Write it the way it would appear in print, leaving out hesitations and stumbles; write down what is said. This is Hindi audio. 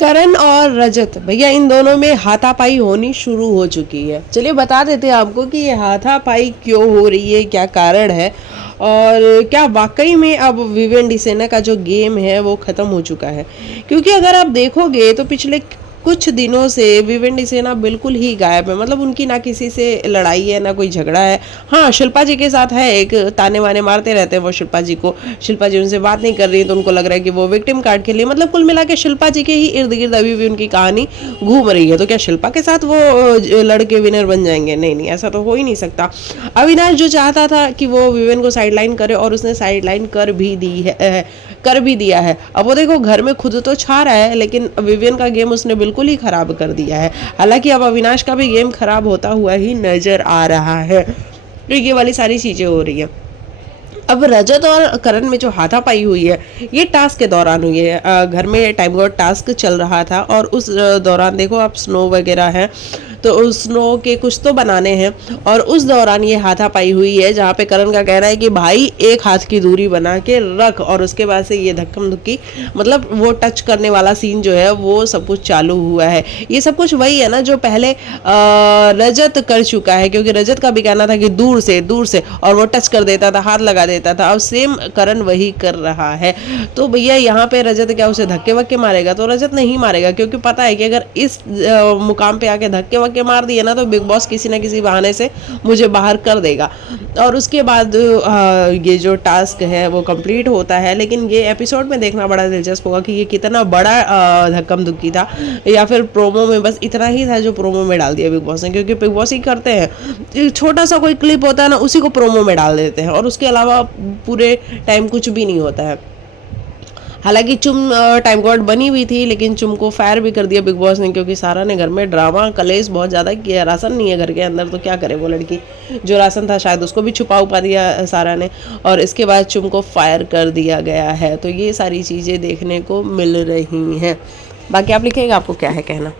करण और रजत भैया इन दोनों में हाथापाई होनी शुरू हो चुकी है। चलिए बता देते हैं आपको कि ये हाथापाई क्यों हो रही है, क्या कारण है और क्या वाकई में अब विवेन डिसेना का जो गेम है वो ख़त्म हो चुका है। क्योंकि अगर आप देखोगे तो पिछले कुछ दिनों से विवेन डिसेना बिल्कुल ही गायब है। मतलब उनकी ना किसी से लड़ाई है ना कोई झगड़ा है। हाँ, शिल्पा जी के साथ है, एक ताने वाने मारते रहते हैं वो शिल्पा जी को। शिल्पा जी उनसे बात नहीं कर रही तो उनको लग रहा है कि वो विक्टिम कार्ड के लिए, मतलब कुल मिला के शिल्पा जी के ही इर्द गिर्द अभी भी उनकी कहानी घूम रही है। तो क्या शिल्पा के साथ वो लड़के विनर बन जाएंगे? नहीं नहीं, ऐसा तो हो ही नहीं सकता। अविनाश जो चाहता था कि वो विवेन को साइडलाइन करे और उसने साइडलाइन कर भी दिया है। अब वो देखो घर में खुद तो छा रहा है लेकिन विवियन का गेम उसने बिल्कुल ही खराब कर दिया है। हालांकि अब अविनाश का भी गेम खराब होता हुआ ही नजर आ रहा है। तो ये वाली सारी चीजें हो रही है। अब रजत और करण में जो हाथापाई हुई है ये टास्क के दौरान हुई है। घर में टाइम गॉड टास्क चल रहा था और उस दौरान देखो आप स्नो वगैरह है तो उस स्नो के कुछ तो बनाने हैं और उस दौरान ये हाथापाई हुई है जहाँ पे करण का कहना है कि भाई एक हाथ की दूरी बना के रख, और उसके बाद से ये धक्कम धुक्की मतलब वो टच करने वाला सीन जो है वो सब कुछ चालू हुआ है। ये सब कुछ वही है ना जो पहले रजत कर चुका है, क्योंकि रजत का भी कहना था कि दूर से और वो टच कर देता था, हाथ लगा देता था। अब सेम करण वही कर रहा है। तो भैया यहाँ पे रजत क्या उसे धक्के वक्के मारेगा? तो रजत नहीं मारेगा, क्योंकि पता है कि अगर इस मुकाम पे आके धक्के वक्के मार दिए ना तो बिग बॉस किसी ना किसी बहाने से मुझे बाहर कर देगा। और उसके बाद ये जो टास्क है वो कंप्लीट होता है। लेकिन ये एपिसोड में देखना बड़ा दिलचस्प होगा कि ये कितना बड़ा धक्कम धुक्की था या फिर प्रोमो में बस इतना ही था जो प्रोमो में डाल दिया बिग बॉस ने। क्योंकि बिग बॉस ही करते हैं, छोटा सा कोई क्लिप होता है ना उसी को प्रोमो में डाल देते हैं और उसके अलावा पूरे टाइम कुछ भी नहीं होता है। हालांकि चुम टाइम गॉड बनी हुई थी लेकिन चुम को फायर भी कर दिया बिग बॉस ने, क्योंकि सारा ने घर में ड्रामा कलेश बहुत ज़्यादा किया। राशन नहीं है घर के अंदर तो क्या करे वो लड़की, जो राशन था शायद उसको भी छुपा उपा दिया सारा ने और इसके बाद चुम को फायर कर दिया गया है। तो ये सारी चीज़ें देखने को मिल रही हैं। बाकी आप लिखेंगे, आपको क्या है कहना।